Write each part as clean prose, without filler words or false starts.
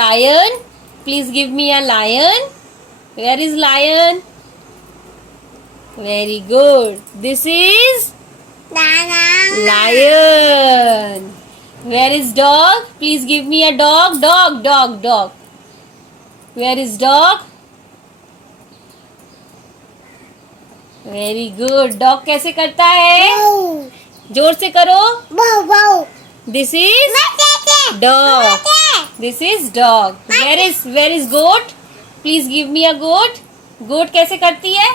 lion. Please give me a lion. Where is lion? Very good. This is lion. Where is dog? Please give me a dog. Dog. Where is dog? Very good. Dog कैसे करता है? जोर से करो. This is dog. This is dog. Where is goat? Please give me a goat. Goat कैसे करती है?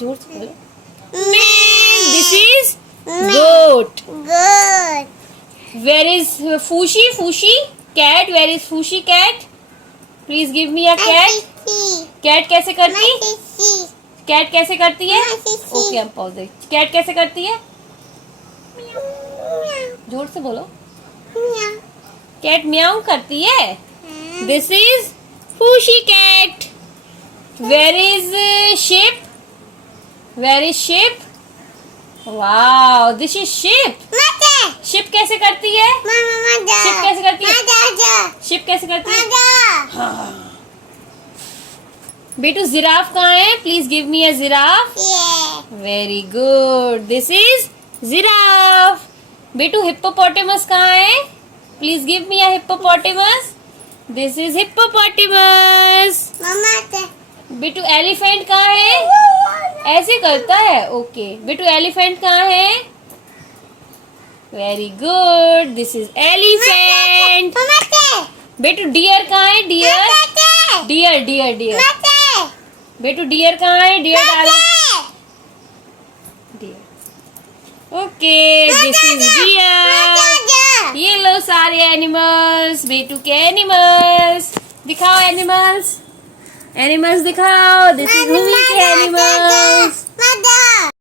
जोर से बोलो. This is goat. Where is Fushi? Cat. Where is Fushi cat? Please give me a cat. Cat कैसे करती? Cat कैसे करती है? ओके हम पॉज दे. कैट कैसे करती है? जोर से बोलो. कैट म्याऊ करती है. This is pussy cat. Where is sheep? Where is sheep? Wow, this is sheep. Sheep कैसे करती है? शिप कैसे करती है? शिप कैसे करती है? बेटू जिराफ कहाँ है? Please give me a giraffe. Very good. This is giraffe. बेटू हिप्पोपोटेमस कहाँ है? Please give me a hippopotamus. This is hippopotamus. बेटू एलिफेंट कहाँ है? ऐसे करता है. ओके. बेटू एलिफेंट कहाँ है? Very good. This is elephant. बेटू डियर कहाँ है? डियर. बेटू डियर कहाँ है? डियर डालो. Deer. Okay. This is deer. ये लो सारे एनिमल्स. बेटू के एनिमल्स दिखाओ. एनिमल्स दिखाओ. दिस इज मूवी के एनिमल्स.